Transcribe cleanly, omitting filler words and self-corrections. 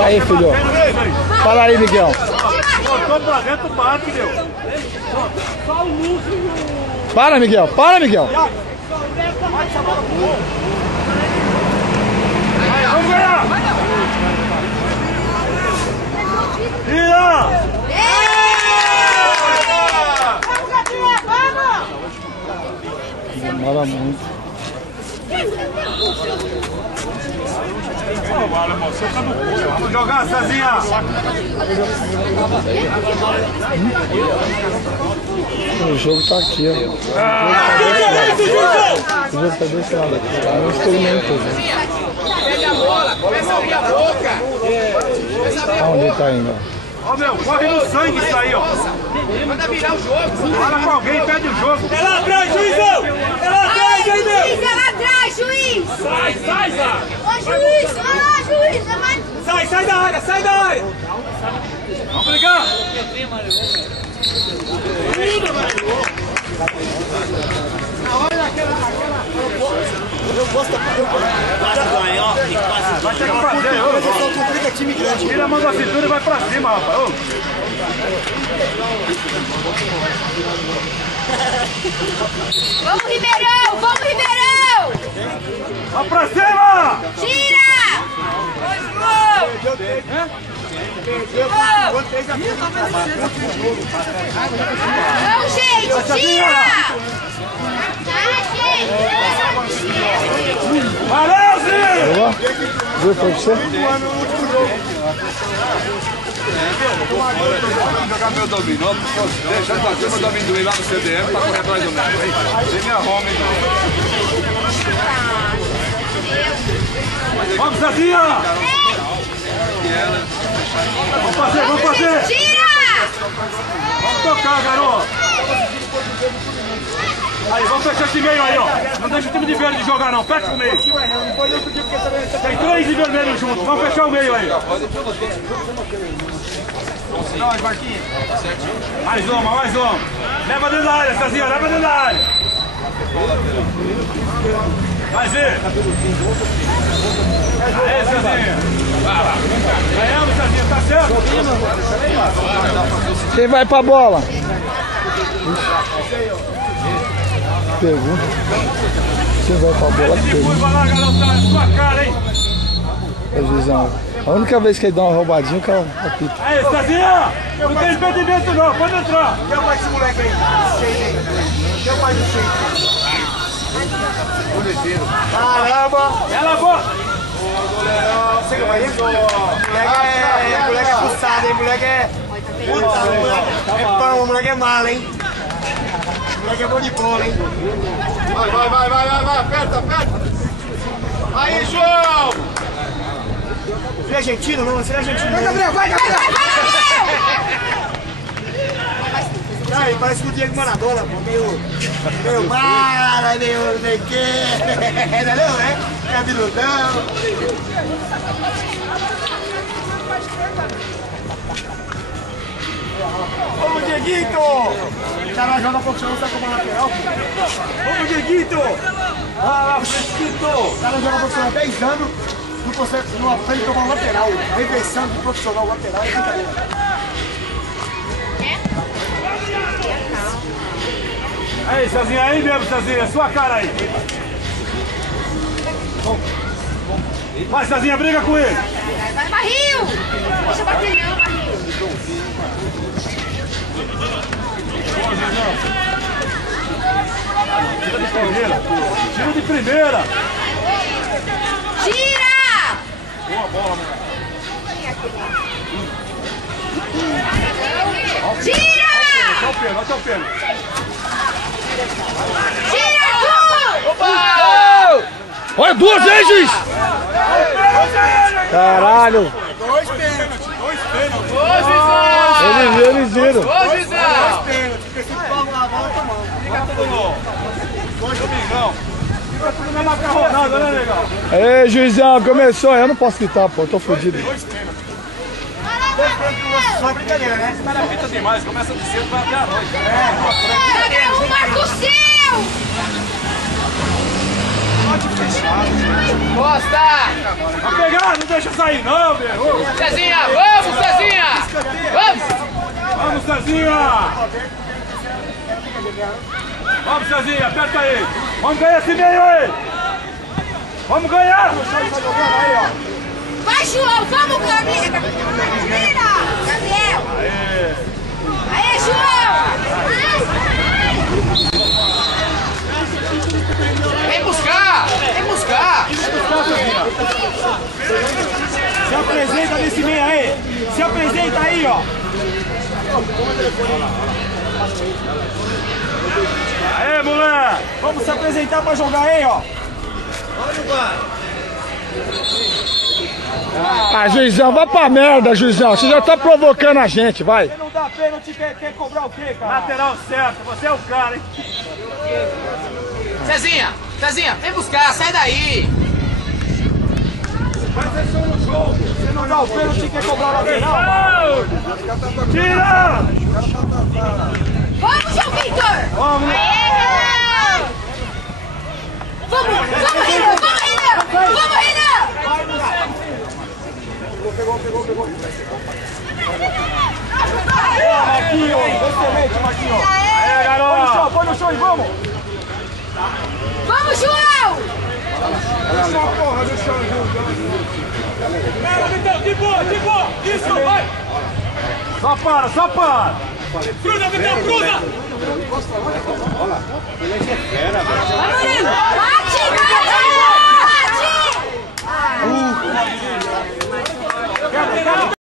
Para aí, filho. Para aí, Miguel. Botou pra dentro, bate, meu. Só o Lúcio e o... Para, Miguel. Para, Miguel. Vamos ganhar! Tira! Demora muito. Vamos jogar, Cezinha! O jogo tá aqui, ó. O jogo tá desse lado aqui. Eu não experimento. Pega a bola, começa a abrir a boca. Onde tá indo? Ó, meu, corre no sangue isso aí, ó. Manda virar o jogo. Fala com alguém e pede o jogo. É lá atrás, juizão! É lá atrás, aí, meu! Juiz, é lá atrás, juiz! Sai, sai, Zá! Ô, juiz! Ô, juiz! É mais... Sai da área, sai da área! Vamos brigar! Vai ter que fazer, ô. Tira a mão da cintura e vai pra cima, rapaz. Ô. Vamos, Ribeirão! Vamos, Ribeirão! Vai pra cima! Tira! Não, gente! Tira! Valeu, Zinho! Boa. Viu pra você? Jogar meu dominó, deixa eu fazer meu dominó lá no CDM pra correr atrás do Neto. Você me arruma, então. Vamos, Cezinha! Vamos fazer, vamos fazer! Tira! Vamos tocar, garoto! Aí, vamos fechar esse meio aí, ó. Não deixa o time de verde jogar, não. Fecha o meio. Tem 3 de vermelho juntos. Vamos fechar o meio aí. Mais uma, mais uma. Leva dentro da área, Cezinha. Leva dentro da área. Vai, Zé. Aê, Cezinha. Ganhamos, Cezinha. Tá certo? Quem vai pra bola? Pegou. Quem vai pra bola? Pegou. Vai lá, garotada. Sua cara, hein? É, juizão. A única vez que ele dá uma roubadinha, o cara apita. Aí, Cezinha. Não tem impedimento, não. Pode entrar. Quem é o pai desse moleque aí? Quem é o pai do Sheik? Caramba! Ela boa. Você que vai isso? Moleque é fuçado, hein? Moleque é... É pão, moleque é mala, hein? Moleque é bom de bola, hein? Vai, aperta, aperta. Aí, João! Você é argentino, não? Você é argentino. Vai, Gabriel, vai, Gabriel! Aí, parece que o Diego Maradona, pô, meio mala, meio não sei o quê. Entendeu, né? Cabeludão. Vamos, Dieguito! O cara joga profissional, sabe como é lateral? Vamos, Dieguito! Ah, Fresquito! O cara joga profissional há 10 anos, não consegue, não aprende a tomar lateral. Reversão de profissional lateral é brincadeira. Aí, Cezinha, aí mesmo, Cezinha. Sua cara aí. Vai, Cezinha, briga com ele. Vai, Barril! Deixa eu bater não, Barril. Tira de primeira. Tira de primeira. Tira! Boa bola, moleque. Tira! Olha o pênalti, olha o pênalti. Tira tudo! Olha, 2 vezes, juiz! Caralho! Dois pênaltis. Eles viram. Dois pênaltis. Porque se toma a bola, tomamos. Fica tudo no... Domingão. Fica tudo na macarronada, né, legal? Ei, juizão, começou. Eu não posso gritar, pô. Eu tô fudido. Só brincadeira, né? Esse cara apita demais. Começa de cedo, vai até a noite. Cada um marca o seu! Pode fechar. Costa! Vai pegar, não deixa. deixa sair não, meu. Cezinha, vamos, Cezinha! Vamos! Vamos, Cezinha! Vamos, Cezinha, aperta aí! Vamos ganhar esse meio aí! Vamos ganhar! Vai, João! Vamos, Gabriel! Tira! Gabriel! Aê, João! Vem buscar! Vem buscar! Se apresenta nesse meio aí. Se apresenta aí, ó. Aê, moleque! Vamos se apresentar pra jogar aí, ó. Ah, juizão, vai pra merda, juizão. Você já tá provocando a gente, vai. Você não dá pênalti, quer cobrar o quê, cara? Lateral certo, você é o cara, hein? Cezinha, Cezinha, vem buscar, sai daí! Você não dá o pênalti, quer cobrar o lateral? Tira! Vamos, João Vitor! Vamos! Aê! Vamos, Renan! Vamos, Renan! Vamos, Renan! Marquinho, excelente, Marquinho. Aê, garoto! Põe no chão e vamos. Vamos, João! Cara, Vitão, de boa! Isso, vai! Só para! Cruza, Vitão, cruza! Bate, bate! Bate!